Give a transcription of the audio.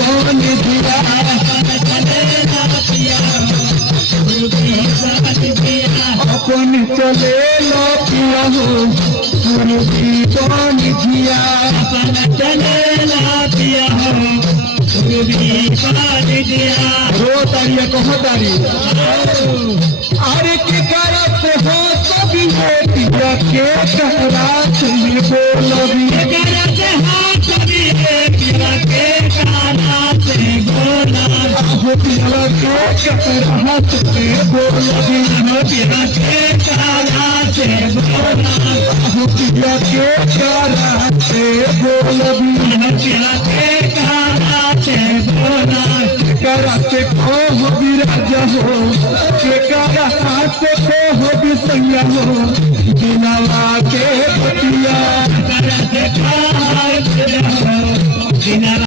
कौन दिया अपन चले लो पिया हो गुरुजी कौन दिया अपन चले लो पिया हो गुरुजी कौन दिया रो तारिया कहो तारी अरे के करत हो सभी पिया के कहरात में बोलो भी करत हो सभी पिया के कहरात में बोला हो पिया के कहरात में बोलो भी पिया के कहरात में बोला हो पिया के कहरात में बोलो भी पिया के कहरात में बोला कराते को हो विराजा हो के कराते को हो विसैया हो दिनवा के बतिया कराते को हो